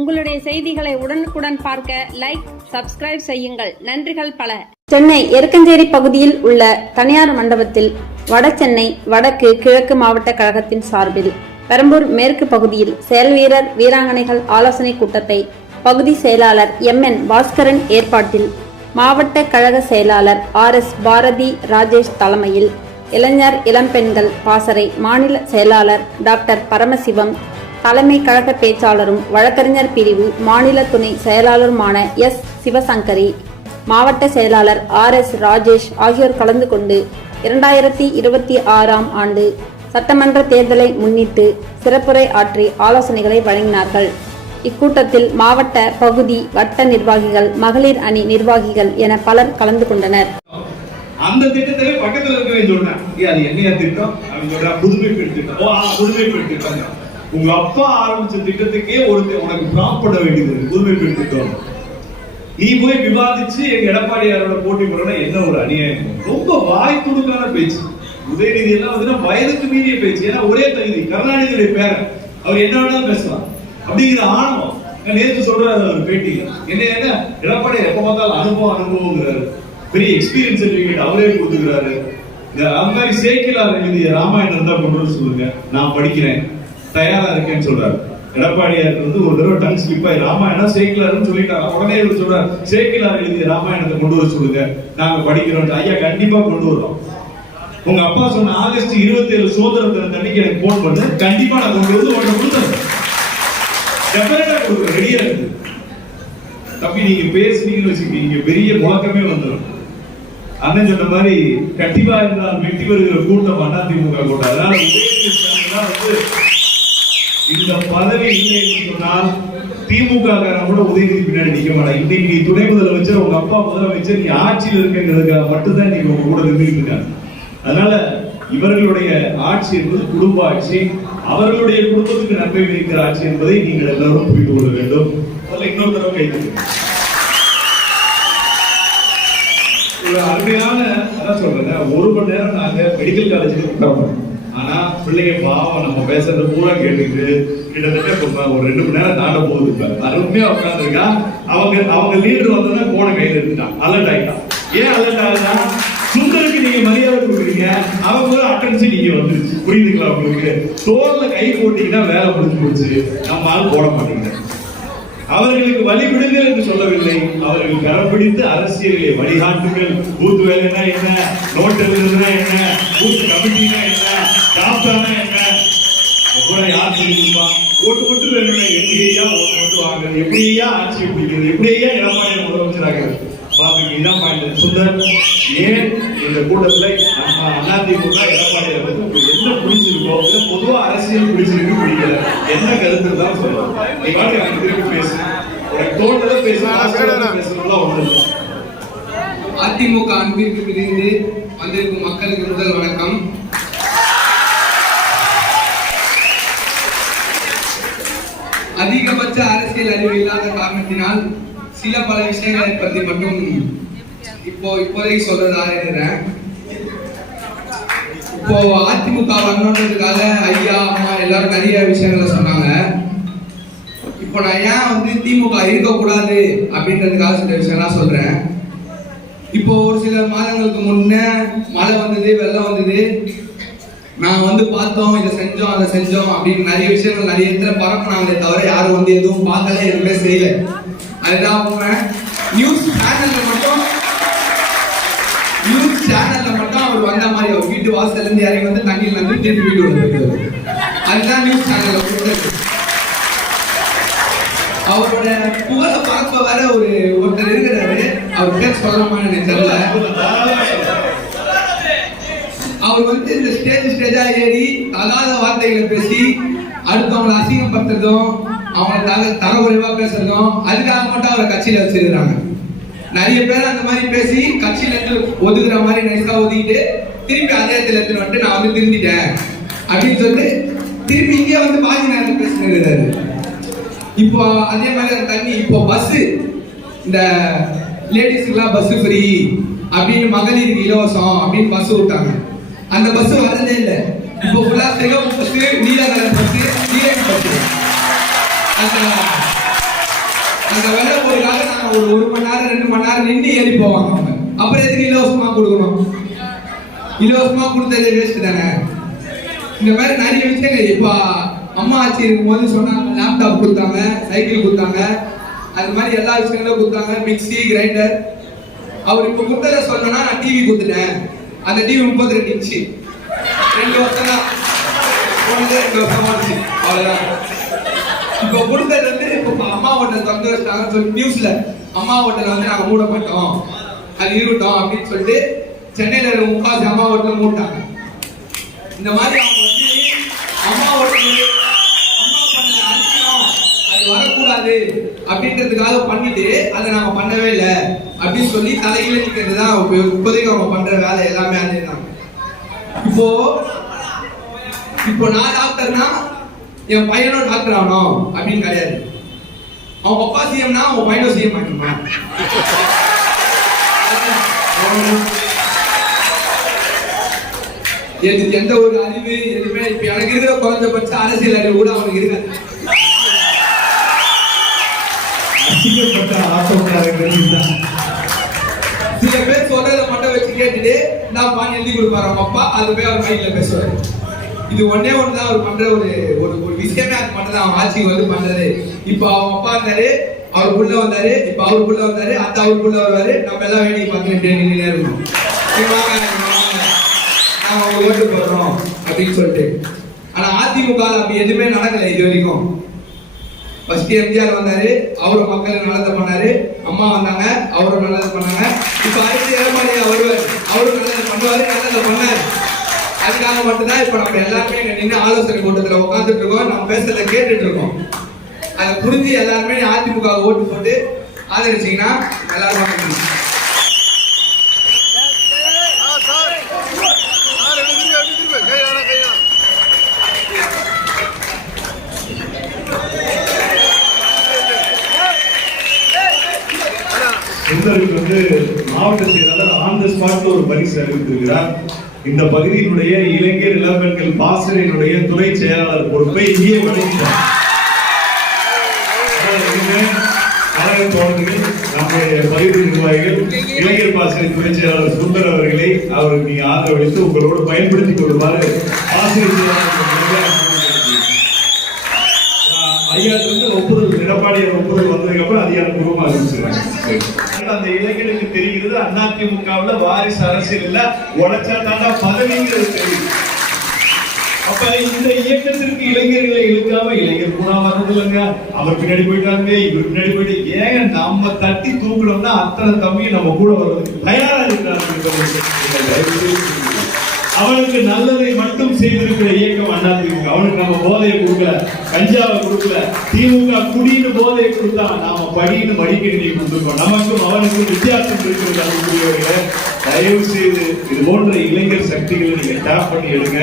உங்களுடைய செய்திகளை உடனுக்குடன் பார்க்க லைக், சப்ஸ்கிரைப் செய்யுங்கள். நன்றிகள் பல. சென்னை எருக்கஞ்சேரி பகுதியில் உள்ள தனியார் மண்டபத்தில் வட சென்னை வடக்கு கிழக்கு மாவட்ட கழகத்தின் சார்பில் பெரம்பூர் மேற்கு பகுதியில் செயல்வீரர் வீராங்கனைகள் ஆலோசனை கூட்டத்தை பகுதி செயலாளர் MN பாஸ்கரன் ஏற்பாட்டில் மாவட்ட கழக செயலாளர் RS பாரதி ராஜேஷ் தலைமையில் இளைஞர் இளம்பெண்கள் பாசறை மாநில செயலாளர் டாக்டர் பரமசிவம், தலைமை கழக பேச்சாளரும் வழக்கறிஞர் பிரிவு மாநில துணை செயலாளருமான S சிவசங்கரி, மாவட்ட செயலாளர் RS ராஜேஷ் ஆகியோர் கலந்து கொண்டு 2026ஆம் ஆண்டு சட்டமன்ற தேர்தலை முன்னிட்டு சிறப்புரை ஆற்றி ஆலோசனைகளை வழங்கினார்கள். இக்கூட்டத்தில் மாவட்ட, பகுதி, வட்ட நிர்வாகிகள், மகளிர் அணி நிர்வாகிகள் என பலர் கலந்து கொண்டனர். அந்த திட்டத்தை பக்கத்துல இருக்கவே சொல்றேன், அது என்னையா திட்டம் அப்படின்னு சொல்ற, புதுமைப்பெண் திட்டம். புதுமைப்பெண் திட்டம் உங்க அப்பா ஆரம்பிச்ச திட்டத்துக்கே உனக்கு பிராப் பண்ண வேண்டியது புதுமைப்பெண் திட்டம். நீ போய் விவாதிச்சு எங்க எடப்பாடியாரோட போட்டி போடணும், என்ன ஒரு அநியாயம். ரொம்ப வாய் துடுக்கான பேச்சு. உதயநிதி எல்லாம் வந்து வயதுக்கு மீறிய பேச்சு. ஏன்னா ஒரே தகுதி, கருணாநிதியுடைய பேரன், அவர் என்ன வேணாலும் பேசலாம் அப்படிங்கிற ஆணவம். நேற்று சொல்றாரு அவர் பேட்டியில, என்ன எடப்பாடி எப்ப பார்த்தாலும் அனுபவங்கிறாரு, பெரிய எக்ஸ்பீரியன்ஸ் சர்டிபிகேட் அவரே கொடுத்துக்கிறாரு. அது மாதிரி சேக்கிலார் எழுதிய ராமாயணம் தான் கொண்டு வர சொல்லுங்க, நான் படிக்கிறேன், தயாரா இருக்கேன்னு சொல்றாரு. எடப்பாடியார் வந்து ஒரு தடவை டங் ஸ்லிப் ஆகி ராமாயணம் சேக்கிலார்னு சொல்லிட்டாங்க. உடனே இவர் சொல்றாரு, சேக்கிலார் எழுதிய ராமாயணத்தை கொண்டு வர சொல்லுங்க, நாங்க படிக்கிறோம். ஐயா கண்டிப்பா கொண்டு வரோம். உங்க அப்பா சொன்ன ஆகஸ்ட் 27 சுதந்திர தின அன்னைக்கு எனக்கு போன் பண்ணு, கண்டிப்பா நான் கொண்டு வந்து உடனே கொடுத்துறேன். டெஃபினட்டா கொடுக்குறேன், ரெடியா இருக்கு. தம்பி நீங்க பேசுனீங்கன்னு வச்சுக்கீங்க, பெரிய முழக்கமே வந்துடும். அண்ணன் சொன்ன மாதிரி கண்டிப்பா இருந்தால் வெற்றி வருகிற கூட்டம் அதிமுக கூட்டம். அதனால வந்து இந்த பதவி இல்லை என்று சொன்னால் திமுக கூட உதயநிதி பின்னாடி நிக்க மாட்டாங்க. இன்னைக்கு நீ துணை முதலமைச்சர், உங்க அப்பா முதலமைச்சர், நீ ஆட்சியில் இருக்கிறதுக்காக மட்டும்தான் நீங்க உங்க கூட நின்றுட்டு இருக்காங்க. அதனால இவர்களுடைய ஆட்சி என்பது குடும்ப ஆட்சி, அவர்களுடைய குடும்பத்துக்கு நன்மை விளைவிக்கிற ஆட்சி என்பதை நீங்கள் எல்லாரும் புரிந்து கொள்ள வேண்டும். அதில் இன்னொரு தடவை கைது ஒரு அருமையான அதான் சொல்றேன். 1 மணி நேரம் நாங்க மெடிக்கல் காலேஜுக்கு கூட்டோம். ஆனா பிள்ளைங்க பாவம் நம்ம பேசுறது பூரா கேட்டுட்டு கிட்டத்தட்ட ஒரு 2 மணி நேரம் தாண்ட போகுது. இப்ப அருமையா உட்காந்துருக்கா. அவங்க லீடர் வந்தோன்னா போன கையில இருந்துட்டான், அலர்ட் ஆகிட்டான். ஏன் அலர்ட் ஆகுதா? சுந்தருக்கு நீங்க மரியாதை கொடுக்குறீங்க, அவங்க அட்டன்சி நீங்க வந்துருச்சு. புரியுதுங்களா உங்களுக்கு? தோல்ல கை போட்டீங்கன்னா வேலை முடிஞ்சு போச்சு. நம்ம ஆள் போட மாட்டீங்க. அவர்களுக்கு வழி விடுங்கள் என்று சொல்லவில்லை, அவர்கள் கரம் பிடித்து அரசியலை வழிகாட்டுங்கள். பூத் வேலைனா என்ன, நோட் எழுதுனா என்ன, பூத் கமிட்டினா என்ன, டாப்டானா என்ன, எவ்வளவு யார் சொல்லிருப்பா. ஓட்டு மட்டும் எப்படியா ஓட்டு மட்டும் வாங்குறது, எப்படியா ஆட்சியை பிடிக்கிறது, எப்படியா எடப்பாடி முதலமைச்சர் ஆகிறது. பாத்துங்க, இதான் பாயிண்ட். சுந்தர், ஏன் இந்த கூட்டத்துல நம்ம அதிமுக எடப்பாடியை வந்து என்ன பிடிச்சிருக்கோ, பொதுவா அரசியல் பிடிச்சிருக்கு பிடிக்கல, என்ன கருத்து தான் சொல்லுவோம். நீ பாட்டு எனக்கு திருப்பி பேசு, உனக்கு தோன்றதை பேசணும்ல ஒண்ணு. அதிமுக அன்பிற்கு பிரிந்து வந்திருக்கும் மக்களுக்கு முதல் வணக்கம். அதிகபட்ச அரசியல் அறிவு இல்லாத காரணத்தினால் சில பல விஷயங்களை பற்றி மட்டும் இப்போதைக்கு சொல்றதாக இருக்கிறேன். இப்போ அதிமுக வரணுன்றதுக்காக ஐயா அம்மா எல்லாரும் நிறைய விஷயங்களை சொன்னாங்க. இப்போ நான் ஏன் வந்து திமுக இருக்கக்கூடாது அப்படின்றதுக்காக சில விஷயம்லாம் சொல்றேன். இப்போ ஒரு சில மாதங்களுக்கு முன்ன மழை வந்தது, வெள்ளம் வந்தது, நான் வந்து பார்த்தோம், இதை செஞ்சோம், அதை செஞ்சோம் அப்படின்னு நிறைய விஷயங்கள் நிறைய இடத்துல பரப்புனாங்களே தவிர யாரும் வந்து எதுவும் பார்க்கல, எதுவுமே செய்யல. அதுதான் உண்மை. நியூஸ் சேனல்ல மட்டும் அவர் வந்த மாதிரி அவர் வீட்டு வாசல்ல இருந்து இறங்கி வந்து தண்ணியில் வந்து திருப்பி வீடு வந்து, அதுதான் நியூஸ் சேனல்ல கொடுத்தது. அவரோட புகழை பார்க்க வர ஒருத்தர் இருக்கிறாரு, அவர் பேர் சொல்லலாமா எனக்கு தெரியல. அவர் வந்து இந்த ஸ்டேஜா ஏறி தகாத வார்த்தைகளை பேசி அடுத்தவங்களை அசிங்கப்படுத்துறதும், அவங்களை தகவலைவா பேசுறதும், அதுக்காக மட்டும் அவரை கட்சியில வச்சிருக்காங்க. நிறைய பேர் அந்த மாதிரி பேசி கட்சியில இருந்து ஒதுக்குற மாதிரி நைஸா ஒதுக்கிட்டு திருப்பி அதே இடத்துல எடுத்துட்டு வந்துட்டு நான் வந்து திருந்திட்டேன் அப்படின்னு சொல்லிட்டு திருப்பி இங்கே வந்து பாதி நேரம் பேசுகிறாரு. இப்போ அதே மாதிரி அந்த தண்ணி, இப்போ பஸ், இந்த லேடிஸ்க்குலாம் பஸ் ஃப்ரீ அப்படின்னு, மகளிருக்கு இலவசம் அப்படின்னு பஸ் விட்டாங்க. அந்த பஸ் வரதே இல்லை. இப்போ ஃபுல்லா சிகப்பு பஸ், நீல கலர் பஸ், நீல பஸ். அந்த அந்த வெள்ளை பொருளாக நான் ஒரு மணி நேரம் 2 மணி நேரம் நின்று ஏறி போவாங்க அவங்க. அப்புறம் எதுக்கு இலவசமா கொடுக்கணும்? இலவசமா கொடுத்தது வேஸ்ட் தானே. இந்த மாதிரி நிறைய விஷயங்கள் இப்ப அம்மா ஆட்சி இருக்கும்போது சொன்னாங்க, லேப்டாப் கொடுத்தாங்க, சைக்கிள் கொடுத்தாங்க, அது மாதிரி எல்லா விஷயங்களும் கொடுத்தாங்க, மிக்சி கிரைண்டர். அவர் இப்ப கொடுத்தத சொல்லணும்னா நான் டிவி கொடுத்துட்டேன். அந்த டிவி 32 இன்ச்சு 2 வருஷம் தான் 2 வருஷம் ஆச்சு, அவ்வளவுதான். இப்ப கொடுத்தது வந்து இப்ப அம்மா ஹோட்டல் திறந்து வச்சிட்டாங்கன்னு சொல்லி நியூஸ்ல அம்மா ஹோட்டல் வந்து நாங்க மூட மாட்டோம், அது இருக்கட்டும் அப்படின்னு சொல்லிட்டு சென்னையில இருக்க முக்காசி அம்மா ஹோட்டல் மூட்டாங்க. இந்த மாதிரி அவங்க வந்து அம்மா ஹோட்டல் அம்மா பண்ண அடிக்கணும், அது வரக்கூடாது அப்படின்றதுக்காக பண்ணிட்டு அதை நாம பண்ணவே இல்லை அப்படின்னு சொல்லி தலையில நிக்கிறது தான் இப்போதைக்கு அவங்க பண்ற வேலை எல்லாமே. அதுதான் இப்போ நான் டாக்டர்னா என் பையனும் டாக்டர் ஆகணும் அப்படின்னு கிடையாது. அவங்க அப்பா சிஎம்னா அவங்க பையனும் சிஎம் ஆகிடுமா? எந்த ஒரு அறிவு எதுவுமே இப்ப எனக்கு இருக்கிற குறைஞ்சபட்ச அரசியல் அறிவு கூட அவனுக்கு இருக்காது. சில பேர் சொல்றத மட்டும் வச்சு கேட்டுட்டு நான் பான் எழுதி கொடுப்பாரு அவங்க அப்பா, அது போய் அவர் மைண்ட்ல பேசுவாரு. இது ஒன்னே ஒண்ணுதான் அவர் பண்ற ஒரு விஷயமே. அது மட்டும் தான் அவன் ஆட்சிக்கு வந்து பண்றது. இப்ப அவங்க அப்பா இருந்தாரு, அவருக்குள்ள வந்தாரு, இப்ப அவருக்குள்ள வந்தாரு, அந்த அவருக்குள்ள வருவாரு, நம்ம எல்லாம் வேடிக்கை பார்த்துட்டு நின்று இருக்கணும். நாம அவங்க ஓட்டு போடுறோம் அப்படின்னு சொல்லிட்டு. ஆனா அதிமுக அப்படி எதுவுமே நடக்கல இது வரைக்கும். ஃபர்ஸ்ட் எம்ஜிஆர் வந்தாரு, அவரும் மக்களுக்கு நல்லது பண்ணாரு. அம்மா வந்தாங்க, அவரும் நல்லது பண்ணாங்க. இப்ப அடுத்து எடப்பாடி வருவாரு, அவரும் நல்லது பண்ணுவாரு, நல்லது பண்ணாரு. அதுக்காக மட்டும்தான் இப்ப நம்ம எல்லாருமே நின்று ஆலோசனை கூட்டத்துல உட்காந்துட்டு இருக்கோம், நம்ம பேசுறத கேட்டுட்டு இருக்கோம். அதை புரிஞ்சு எல்லாருமே அதிமுக ஓட்டு போட்டு ஆதரிச்சீங்கன்னா எல்லாரும். சுந்தருக்கு வந்து மாவட்ட செயலாளர் ஆன் தி ஸ்பாட்ல ஒரு பரிசு அறிவித்திருக்கிறார். இந்த பகுதியினுடைய இளைஞர் இளம்பெண்கள் பாசறையினுடைய துணை செயலாளர் பொறுப்பை இங்கே வழங்கினார். நம்முடைய பகுதி நிர்வாகிகள் இளைஞர் பாசறை துணை செயலாளர் சுந்தர் அவர்களை அவருக்கு நீங்க ஆதரவளித்து உங்களோடு பயன்படுத்திக் கொள்ளுமாறு பாசறை ஐயாத்திலிருந்து ஒப்புதல், எடப்பாடியார் ஒப்புதல் வந்ததுக்கு அப்புறம் அதிகாரப்பூர்வமா அறிவிச்சிருக்காங்க. அந்த இளைஞனுக்கு தெரிகிறது அதிமுகவுல வாரிசு அரசியல் இல்ல, உழைச்சா தாண்டா பதவிங்கிறது தெரியும். அப்ப இந்த இயக்கத்திற்கு இளைஞர்களை இழுக்காம இளைஞர் கூட வர்றதில்லைங்க, அவர் பின்னாடி போயிட்டாங்க, இவர் பின்னாடி போயிட்டு ஏங்க நம்ம தட்டி தூக்கணும்னா அத்தனை தம்பியும் நம்ம கூட வர்றதுக்கு தயாரா இருக்கிறாங்க. அவனுக்கு நல்லதை மட்டும் செய்திருக்கிற இயக்கம் அதிமுக. அவனுக்கு நம்ம போதையை கொடுக்கல, கஞ்சாவை கொடுக்கல, திமுக குடின்னு போதையை கொடுத்தா நாம படின்னு மடிக்கணியை கொடுத்துருக்கோம். நமக்கும் அவனுக்கும் வித்தியாசம் இருக்கிறது. அதுக்குரியவர்களே, தயவு செய்து இது போன்ற இளைஞர் சக்திகளை நீங்க டேப் பண்ணி எடுங்க.